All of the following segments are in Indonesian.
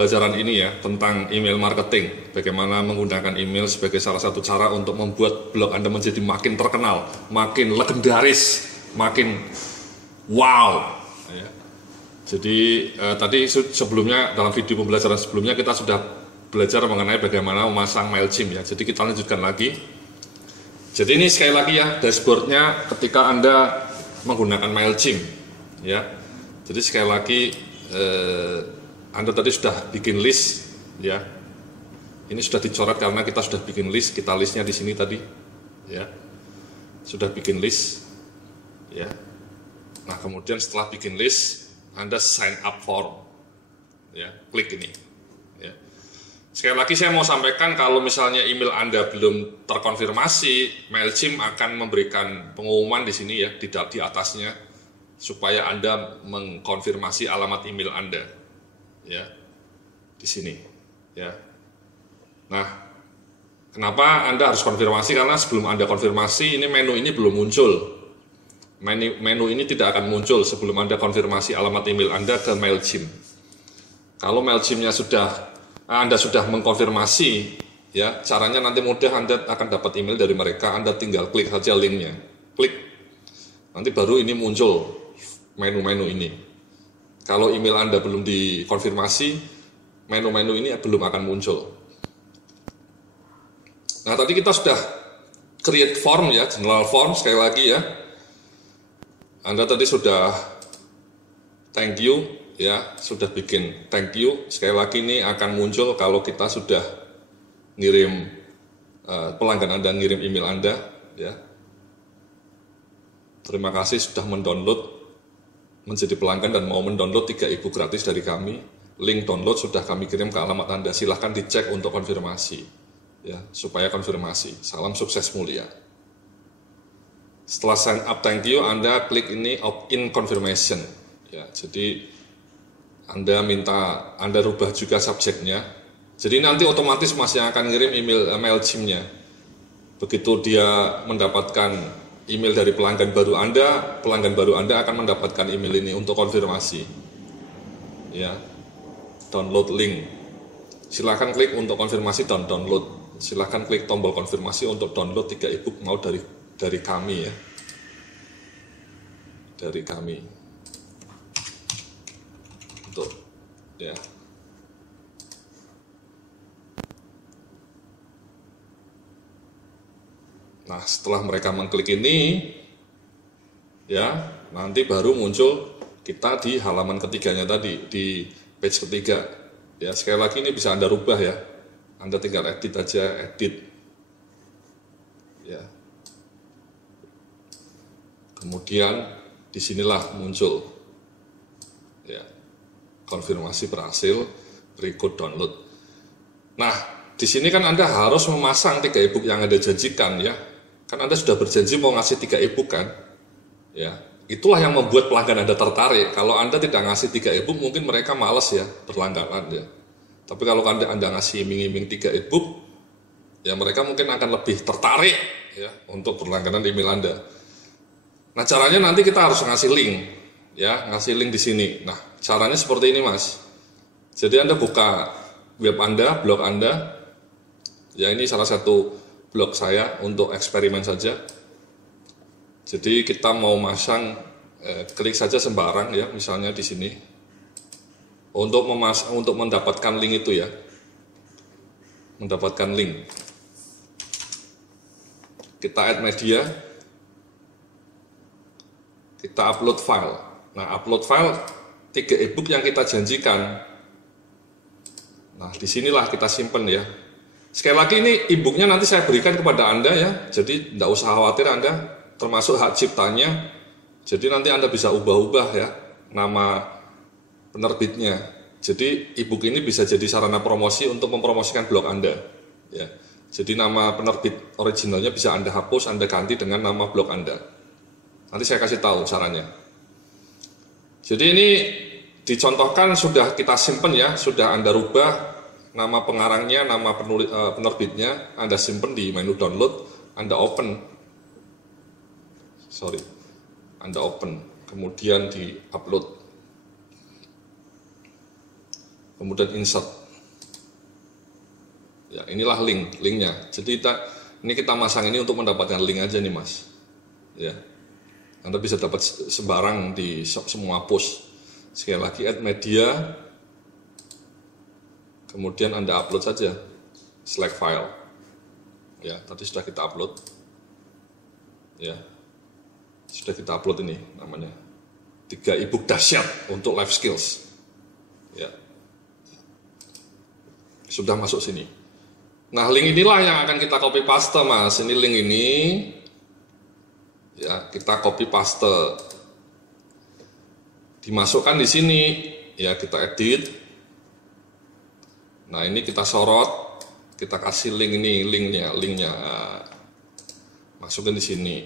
pembelajaran ini ya tentang email marketing, bagaimana menggunakan email sebagai salah satu cara untuk membuat blog Anda menjadi makin terkenal, makin legendaris, makin wow. Ya. Jadi tadi sebelumnya dalam video pembelajaran sebelumnya kita sudah belajar mengenai bagaimana memasang MailChimp ya. Jadi kita lanjutkan lagi. Jadi ini sekali lagi ya dashboardnya ketika Anda menggunakan MailChimp ya. Jadi sekali lagi Anda tadi sudah bikin list ya. Ini sudah dicoret karena kita sudah bikin list, kita listnya di sini tadi ya. Sudah bikin list ya. Nah, kemudian setelah bikin list, Anda sign up form ya, klik ini ya. Sekali lagi saya mau sampaikan kalau misalnya email Anda belum terkonfirmasi, MailChimp akan memberikan pengumuman di sini ya, di atasnya supaya Anda mengkonfirmasi alamat email Anda. Ya, di sini ya. Nah, kenapa Anda harus konfirmasi? Karena sebelum Anda konfirmasi, ini menu ini belum muncul. Menu ini tidak akan muncul sebelum Anda konfirmasi alamat email Anda ke MailChimp. Kalau MailChimp-nya Anda sudah mengkonfirmasi, ya, caranya nanti mudah, Anda akan dapat email dari mereka. Anda tinggal klik saja linknya, klik, nanti baru ini muncul menu-menu ini. Kalau email Anda belum dikonfirmasi, menu-menu ini belum akan muncul. Nah, tadi kita sudah create form ya, general form sekali lagi ya. Anda tadi sudah thank you ya, sudah bikin thank you. Sekali lagi ini akan muncul kalau kita sudah ngirim pelanggan Anda ngirim email Anda ya. Terima kasih sudah mendownload menjadi pelanggan dan mau mendownload 3 e-book gratis dari kami. Link download sudah kami kirim ke alamat Anda. Silahkan dicek untuk konfirmasi ya, supaya konfirmasi. Salam sukses mulia. Setelah sign up thank you, Anda klik ini opt-in confirmation ya. Jadi Anda rubah juga subjeknya. Jadi nanti otomatis Mas yang akan ngirim email MailChimp-nya. Begitu dia mendapatkan email dari pelanggan baru Anda akan mendapatkan email ini untuk konfirmasi ya, download link. Silahkan klik untuk konfirmasi dan download. Silahkan klik tombol konfirmasi untuk download 3 e-book mau dari kami ya, dari kami untuk ya. Nah, setelah mereka mengklik ini, ya, nanti baru muncul kita di halaman ketiganya tadi, di page ketiga. Ya, sekali lagi ini bisa Anda rubah ya. Anda tinggal edit aja, edit. Ya. Kemudian disinilah muncul, ya, konfirmasi berhasil, berikut download. Nah, di sini kan Anda harus memasang 3 e-book yang Anda janjikan ya. Kan Anda sudah berjanji mau ngasih 3 e-book kan? Ya, itulah yang membuat pelanggan Anda tertarik. Kalau Anda tidak ngasih 3 e-book, mungkin mereka malas ya berlangganan ya. Tapi kalau Anda ngasih iming-iming 3 e-book, ya mereka mungkin akan lebih tertarik ya untuk berlangganan email Anda. Nah, caranya nanti kita harus ngasih link ya, ngasih link di sini. Nah, caranya seperti ini Mas. Jadi Anda buka web Anda, blog Anda. Ya, ini salah satu blog saya untuk eksperimen saja. Jadi kita mau masang, klik saja sembarang ya, misalnya di sini. Untuk mendapatkan link itu ya, mendapatkan link. Kita add media, kita upload file. Nah, upload file 3 e-book yang kita janjikan. Nah, disinilah kita simpen ya. Sekali lagi ini e-booknya nanti saya berikan kepada Anda ya, jadi tidak usah khawatir Anda, termasuk hak ciptanya. Jadi nanti Anda bisa ubah-ubah ya nama penerbitnya. Jadi e-book ini bisa jadi sarana promosi untuk mempromosikan blog Anda ya. Jadi nama penerbit originalnya bisa Anda hapus, Anda ganti dengan nama blog Anda. Nanti saya kasih tahu caranya. Jadi ini dicontohkan sudah kita simpen ya, sudah Anda rubah nama pengarangnya, nama penerbitnya, Anda simpen di menu download, Anda open, kemudian di upload. kemudian insert. Ya, inilah linknya. Jadi ini kita masang ini untuk mendapatkan link aja nih Mas. Ya, Anda bisa dapat sembarang di semua post. Sekali lagi add media, kemudian Anda upload saja, select file. Ya, tadi sudah kita upload. Ya, sudah kita upload ini namanya 3 ebook dahsyat untuk life skills. Ya, sudah masuk sini. Nah, link inilah yang akan kita copy paste Mas. Ini link ini, ya kita copy paste, dimasukkan di sini, ya kita edit. Nah, ini kita sorot, kita kasih link ini, linknya, nah, masukin di sini,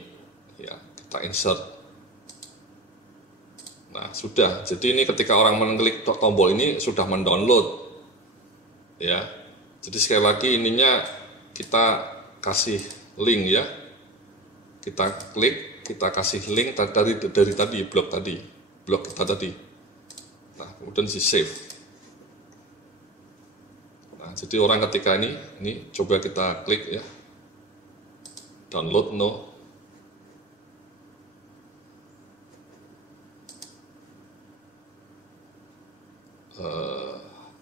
ya kita insert. Nah, sudah. Jadi ini ketika orang mengklik tombol ini sudah mendownload, ya. Jadi sekali lagi ininya kita kasih link ya, kita klik, kita kasih link dari tadi blog kita tadi. Nah, kemudian di save. Nah, jadi orang ketika ini coba kita klik ya, download no.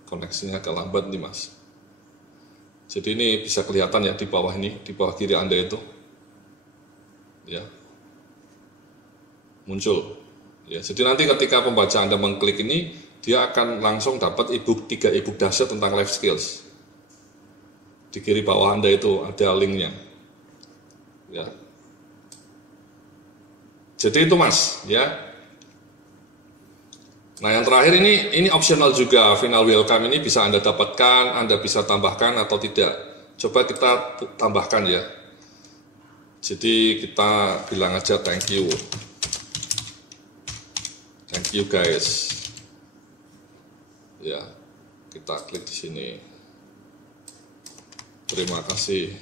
Koneksinya agak lambat nih Mas. Jadi ini bisa kelihatan ya di bawah ini, di bawah kiri Anda itu, ya muncul. Ya, jadi nanti ketika pembaca Anda mengklik ini, dia akan langsung dapat 3 ebook dahsyat tentang life skills. Di kiri bawah Anda itu ada linknya. Ya. Jadi itu Mas, ya. Nah, yang terakhir ini optional juga, final welcome ini bisa Anda dapatkan, Anda bisa tambahkan atau tidak. Coba kita tambahkan ya. Jadi kita bilang aja thank you. Thank you guys. Ya, kita klik di sini. Terima kasih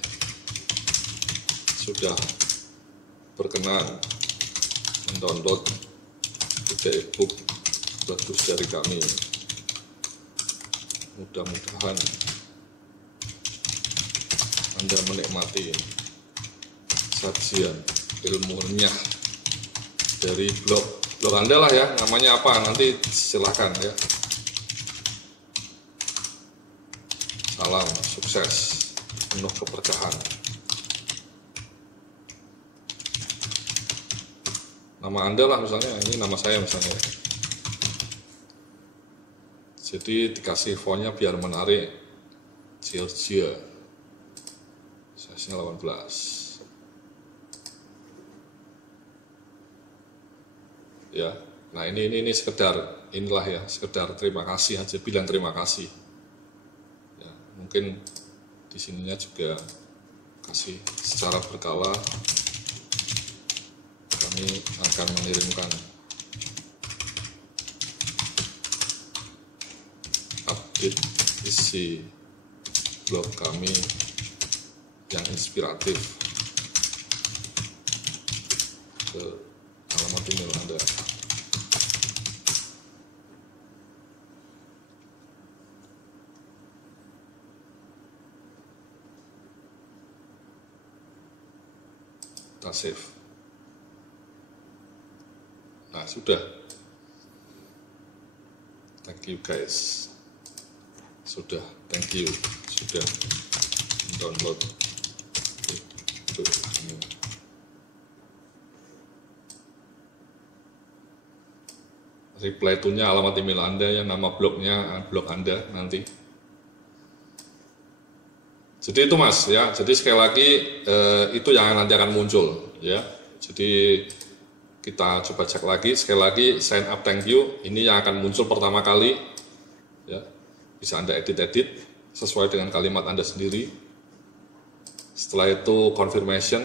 sudah berkenan mendownload 3 ebook bagus dari kami. Mudah-mudahan Anda menikmati sajian ilmunya dari blog Anda lah ya, namanya apa nanti silakan ya. Salam sukses, penuh keberkahan. Nama Anda lah misalnya, ini nama saya misalnya. Jadi dikasih fontnya biar menarik, Georgia, size-nya 18. Ya, nah ini sekedar inilah ya, sekedar terima kasih aja, bilang terima kasih. Ya, mungkin di sininya juga kasih secara berkala. Kami akan mengirimkan update isi blog kami yang inspiratif ke alamat email Anda. Kita save. Nah, sudah. Thank you guys. Sudah, thank you. Sudah download itu. Reply to-nya alamat email Anda ya, nama blognya, blog Anda nanti. Jadi itu Mas ya. Jadi sekali lagi itu yang nanti akan muncul ya. Jadi kita coba cek lagi, sekali lagi sign up thank you, ini yang akan muncul pertama kali ya. Bisa Anda edit-edit sesuai dengan kalimat Anda sendiri. Setelah itu confirmation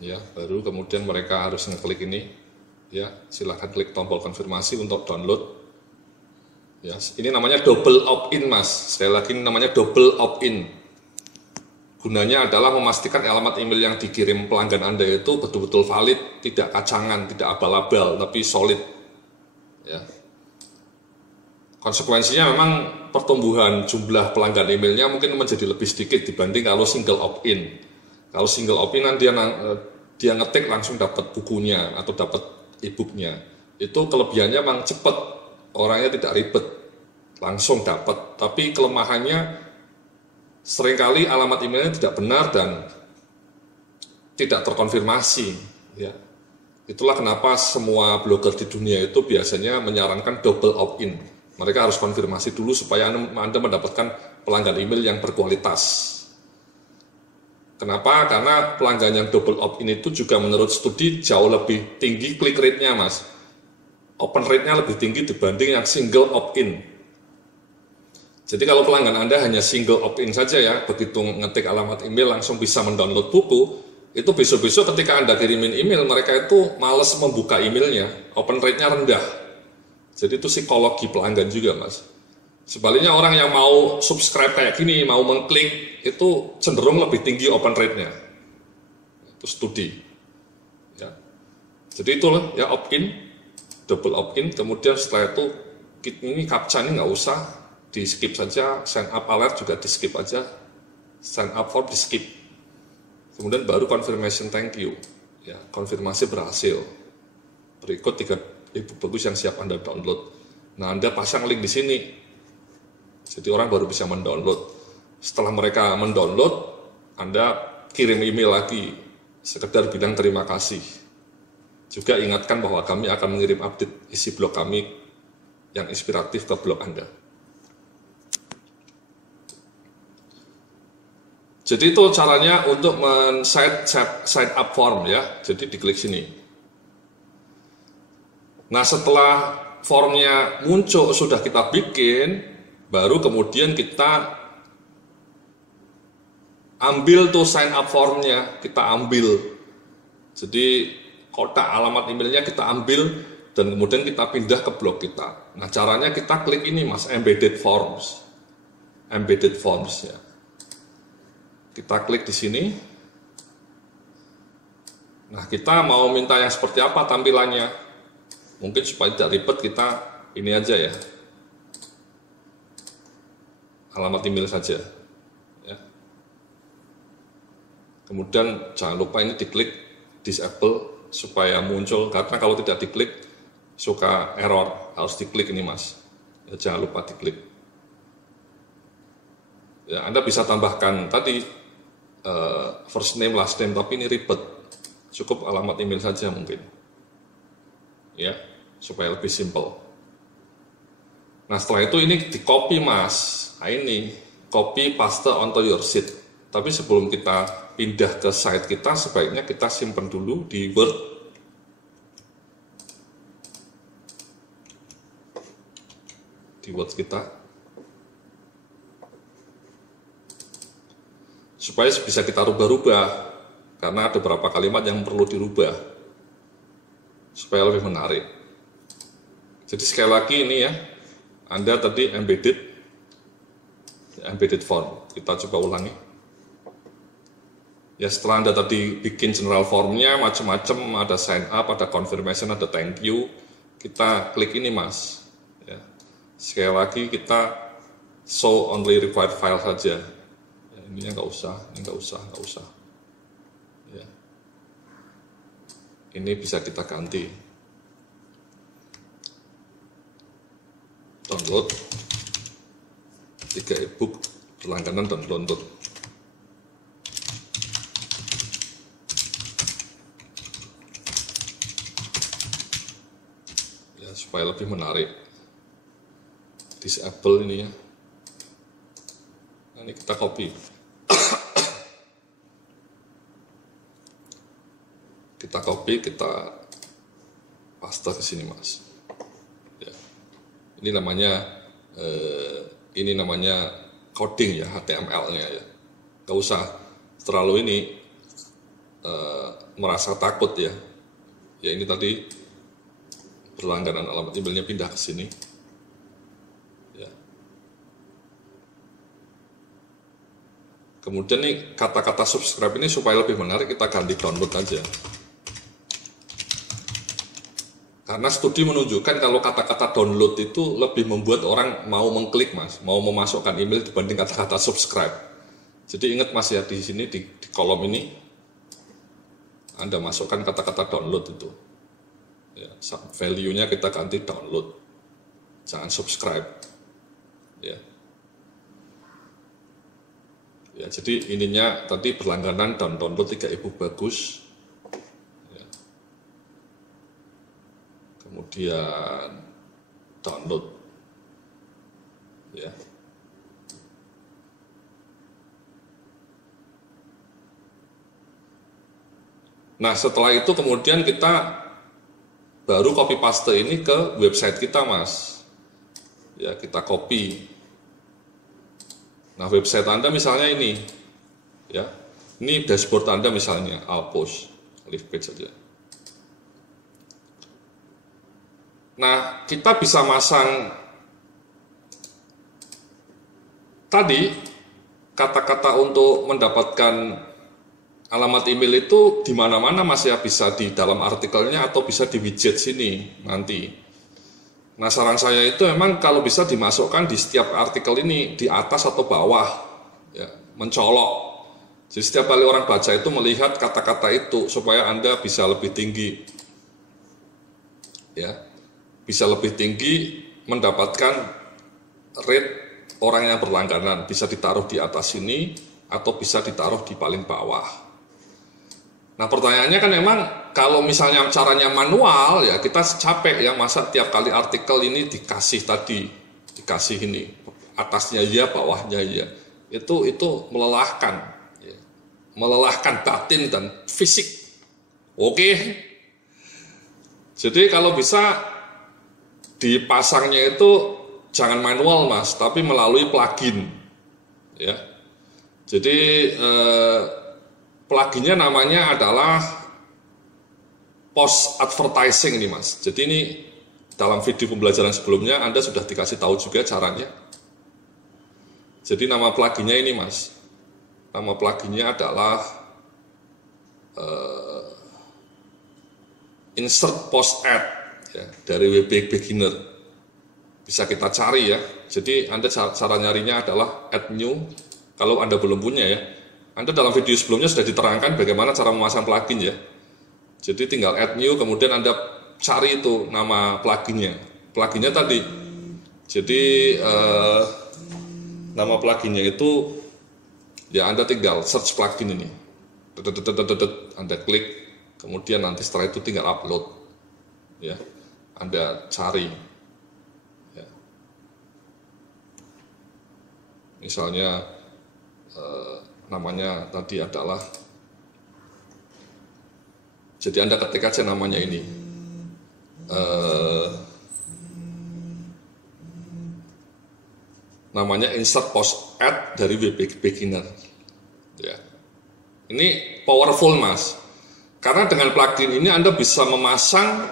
ya, baru kemudian mereka harus ngeklik ini ya. Silahkan klik tombol konfirmasi untuk download ya. Ini namanya double opt-in Mas, sekali lagi ini namanya double opt-in. Gunanya adalah memastikan alamat email yang dikirim pelanggan Anda itu betul-betul valid, tidak kacangan, tidak abal-abal, tapi solid. Ya. Konsekuensinya memang pertumbuhan jumlah pelanggan emailnya mungkin menjadi lebih sedikit dibanding kalau single opt-in. Kalau single opt-in kan dia ngetik langsung dapat bukunya atau dapat e-booknya. Itu kelebihannya memang cepat, orangnya tidak ribet, langsung dapat. Tapi kelemahannya seringkali alamat emailnya tidak benar dan tidak terkonfirmasi. Ya. Itulah kenapa semua blogger di dunia itu biasanya menyarankan double opt-in. Mereka harus konfirmasi dulu supaya Anda mendapatkan pelanggan email yang berkualitas. Kenapa? Karena pelanggan yang double opt-in itu juga menurut studi jauh lebih tinggi click rate-nya, Mas. Open rate-nya lebih tinggi dibanding yang single opt-in. Jadi kalau pelanggan Anda hanya single opt-in saja ya, begitu ngetik alamat email langsung bisa mendownload buku, itu besok-besok ketika Anda kirimin email, mereka itu males membuka emailnya, open rate-nya rendah. Jadi itu psikologi pelanggan juga, Mas. Sebaliknya orang yang mau subscribe kayak gini, mau mengklik, itu cenderung lebih tinggi open rate-nya. Itu studi. Ya. Jadi itulah ya opt-in, double opt-in, kemudian setelah itu ini captcha ini nggak usah, di skip saja, sign up alert juga di skip aja, sign up form di skip. Kemudian baru confirmation thank you. Ya, konfirmasi berhasil. Berikut 3 e-book bagus yang siap Anda download. Nah, Anda pasang link di sini. Jadi orang baru bisa mendownload. Setelah mereka mendownload, Anda kirim email lagi, sekedar bilang terima kasih. Juga ingatkan bahwa kami akan mengirim update isi blog kami yang inspiratif ke blog Anda. Jadi itu caranya untuk sign up form ya. Jadi diklik sini. Nah setelah formnya muncul sudah kita bikin, baru kemudian kita ambil tuh sign up formnya, kita ambil. Jadi kotak alamat emailnya kita ambil dan kemudian kita pindah ke blog kita. Nah caranya kita klik ini Mas, embedded forms ya. Kita klik di sini. Nah kita mau minta yang seperti apa tampilannya? Mungkin supaya tidak ribet kita ini aja ya, alamat email saja ya. Kemudian jangan lupa ini diklik disable supaya muncul, karena kalau tidak diklik suka error, harus diklik ini Mas ya, jangan lupa diklik ya. Anda bisa tambahkan tadi first name, last name, tapi ini ribet, cukup alamat email saja mungkin ya, supaya lebih simple. Nah setelah itu ini di copy Mas. Nah ini copy paste onto your sheet. Tapi sebelum kita pindah ke site kita, sebaiknya kita simpan dulu di Word. Di Word kita. Supaya bisa kita rubah-rubah. Karena ada beberapa kalimat yang perlu dirubah. Supaya lebih menarik. Jadi sekali lagi ini ya, Anda tadi embedded form. Kita coba ulangi. Ya setelah Anda tadi bikin general formnya macam-macam, ada sign up, ada confirmation, ada thank you, kita klik ini Mas. Ya. Sekali lagi kita show only required file saja. Ya, ini nggak usah, ini nggak usah. Ya. Ini bisa kita ganti. Download 3 e-book berlangganan dan download. Ya, supaya lebih menarik. Disable ini ya. Nah, ini kita copy. Kita copy, kita paste ke sini Mas. Ya. Ini namanya coding ya, HTML-nya ya. Gak usah terlalu ini merasa takut ya. Ya ini tadi berlangganan alamat emailnya pindah ke sini. Ya. Kemudian nih kata-kata subscribe ini supaya lebih menarik kita ganti download aja. Karena studi menunjukkan kalau kata-kata download itu lebih membuat orang mau mengklik Mas, mau memasukkan email dibanding kata-kata subscribe. Jadi ingat Mas ya, di sini di kolom ini Anda masukkan kata-kata download itu. Ya, value-nya kita ganti download. Jangan subscribe. Ya. Ya, jadi ininya tadi berlangganan dan download 3.000 bagus. Ya. Kemudian download. Ya. Nah, setelah itu kemudian kita baru copy paste ini ke website kita Mas. Ya, kita copy. Nah, website Anda misalnya ini, ya, ini dashboard Anda misalnya, Alpost, leave page saja. Nah, kita bisa masang tadi kata-kata untuk mendapatkan alamat email itu di mana-mana Mas ya, bisa di dalam artikelnya atau bisa di widget sini nanti. Nah, saran saya itu memang kalau bisa dimasukkan di setiap artikel ini, di atas atau bawah, ya, mencolok. Jadi setiap kali orang baca itu melihat kata-kata itu, supaya Anda bisa lebih tinggi. Ya, bisa lebih tinggi mendapatkan rate orang yang berlangganan. Bisa ditaruh di atas sini, atau bisa ditaruh di paling bawah. Nah, pertanyaannya kan memang kalau misalnya caranya manual ya kita capek ya, masa tiap kali artikel ini dikasih ini atasnya ya bawahnya ya, itu melelahkan ya. Melelahkan batin dan fisik. Oke. Jadi kalau bisa dipasangnya itu jangan manual Mas, tapi melalui plugin ya. Jadi pluginnya namanya adalah post advertising ini Mas. Jadi ini dalam video pembelajaran sebelumnya Anda sudah dikasih tahu juga caranya. Jadi nama pluginnya ini Mas. Nama pluginnya adalah insert post ad ya, dari WP Beginner. Bisa kita cari ya. Jadi Anda cara nyarinya adalah add new. Kalau Anda belum punya ya. Anda dalam video sebelumnya sudah diterangkan bagaimana cara memasang plugin ya. Jadi tinggal add new, kemudian Anda cari itu nama pluginnya. Pluginnya tadi. Jadi nama pluginnya itu ya Anda tinggal search plugin ini. Anda klik, kemudian nanti setelah itu tinggal upload. Ya. Anda cari. Ya. Misalnya namanya tadi adalah, jadi Anda ketik aja namanya ini, namanya insert post ad dari WP Beginner ya. Ini powerful Mas, karena dengan plugin ini Anda bisa memasang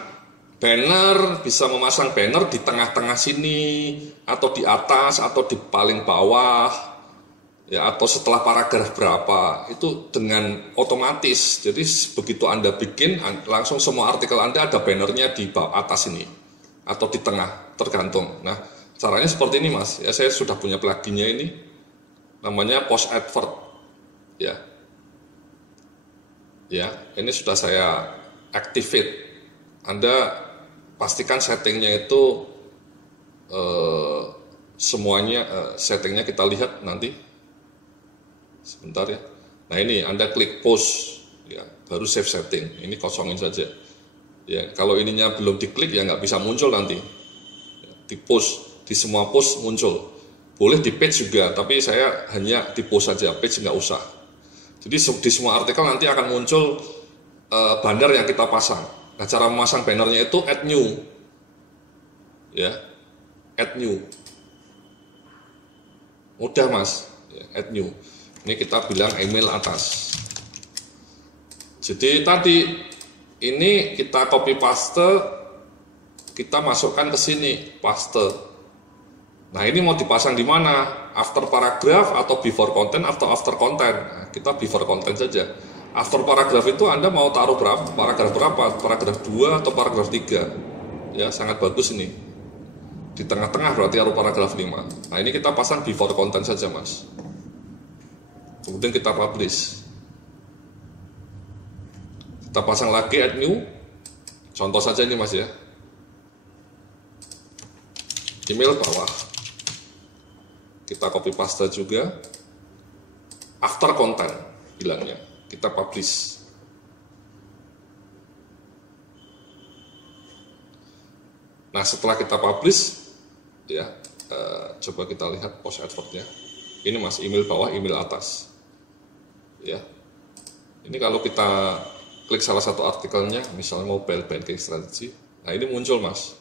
banner, di tengah-tengah sini, atau di atas, atau di paling bawah ya, atau setelah paragraf berapa, itu dengan otomatis. Jadi begitu Anda bikin, langsung semua artikel Anda ada bannernya di bawah atas ini atau di tengah, tergantung. Nah, caranya seperti ini Mas. Ya, saya sudah punya pluginnya ini, namanya post advert. Ya, ya, ini sudah saya activate. Anda pastikan settingnya itu semuanya, settingnya kita lihat nanti. Sebentar ya. Nah, ini Anda klik post ya, baru save setting. Ini kosongin saja. Ya, kalau ininya belum diklik ya nggak bisa muncul nanti. Ya, di post, di semua post muncul. Boleh di page juga, tapi saya hanya di post saja, page nggak usah. Jadi di semua artikel nanti akan muncul banner yang kita pasang. Nah, cara memasang bannernya itu add new. Ya. Add new. Mudah Mas, ya, add new. Ini kita bilang email atas. Jadi tadi ini kita copy paste, kita masukkan ke sini, paste. Nah, ini mau dipasang di mana? After paragraph atau before content atau after content? Nah, kita before content saja. After paragraph itu Anda mau taruh berapa? Paragraf berapa? Paragraf 2 atau paragraf 3? Ya, sangat bagus ini. Di tengah-tengah berarti paragraf 5. Nah, ini kita pasang before content saja, Mas. Kemudian kita publish. Kita pasang lagi add new. Contoh saja ini, Mas, ya. Email bawah. Kita copy paste juga. After content bilangnya. Kita publish. Nah, setelah kita publish, ya, coba kita lihat post advertnya. Ini, Mas, email bawah, email atas. Ya, ini kalau kita klik salah satu artikelnya, misalnya mobile banking strategy, nah ini muncul, Mas.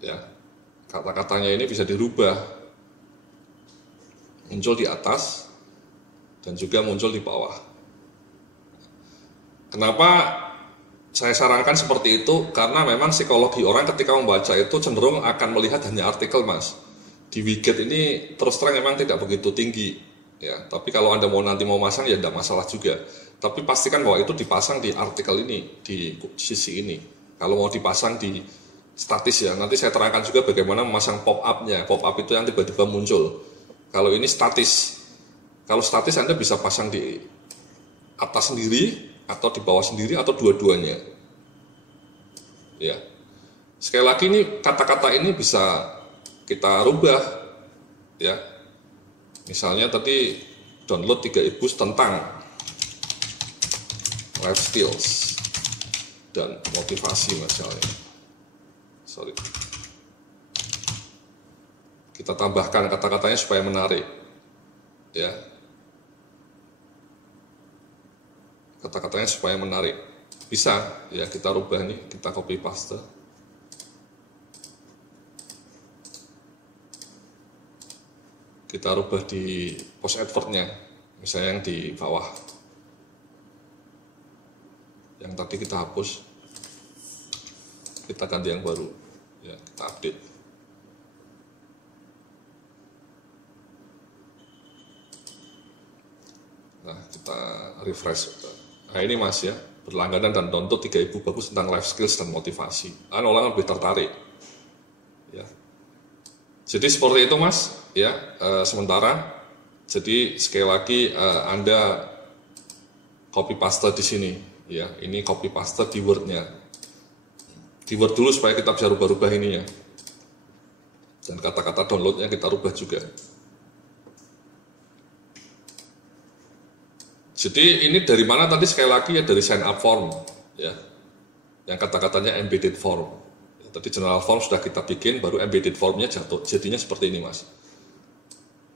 Ya, kata-katanya ini bisa dirubah, muncul di atas dan juga muncul di bawah. Kenapa saya sarankan seperti itu? Karena memang psikologi orang ketika membaca itu cenderung akan melihat hanya artikel, Mas. Di widget ini terus terang memang tidak begitu tinggi, ya. Tapi kalau Anda nanti mau masang ya tidak masalah juga. Tapi pastikan bahwa itu dipasang di artikel ini, di sisi ini. Kalau mau dipasang di statis, ya, nanti saya terangkan juga bagaimana memasang pop-up-nya. Pop-up itu yang tiba-tiba muncul. Kalau ini statis, kalau statis Anda bisa pasang di atas sendiri, atau di bawah sendiri, atau dua-duanya. Ya. Sekali lagi ini kata-kata ini bisa kita rubah, ya. Misalnya tadi download 3 e-books tentang life skills dan motivasi misalnya. Sorry. Kita tambahkan kata-katanya supaya menarik, ya. Kata-katanya supaya menarik. Bisa, ya, kita rubah nih, kita copy paste. Kita rubah di post advertnya, misalnya yang di bawah. Yang tadi kita hapus, kita ganti yang baru, ya, kita update. Nah, kita refresh. Nah, ini, Mas, ya, berlangganan dan download 3 e-book bagus tentang life skills dan motivasi. Orang lebih tertarik, ya. Jadi seperti itu, Mas, ya. Sementara, jadi sekali lagi Anda copy paste di sini, ya. Ini copy paste keywordnya. Keyword dulu supaya kita bisa rubah-rubah ini, ya. Dan kata-kata downloadnya kita rubah juga. Jadi ini dari mana tadi? Sekali lagi, ya, dari sign up form, ya, yang kata-katanya embedded form. Ya, tadi general form sudah kita bikin, baru embedded formnya jadinya seperti ini, Mas.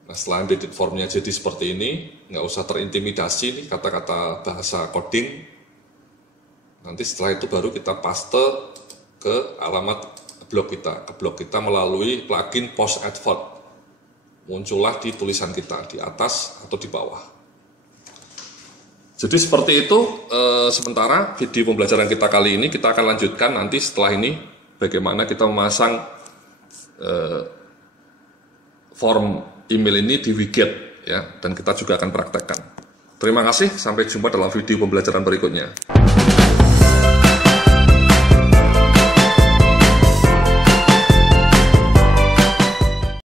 Nah, setelah embedded formnya jadi seperti ini, nggak usah terintimidasi nih kata-kata bahasa coding. Nanti setelah itu baru kita paste ke alamat blog kita, ke blog kita melalui plugin post advert. Muncullah di tulisan kita di atas atau di bawah. Jadi seperti itu, sementara video pembelajaran kita kali ini kita akan lanjutkan nanti setelah ini bagaimana kita memasang form email ini di widget, ya, dan kita juga akan praktekkan. Terima kasih, sampai jumpa dalam video pembelajaran berikutnya.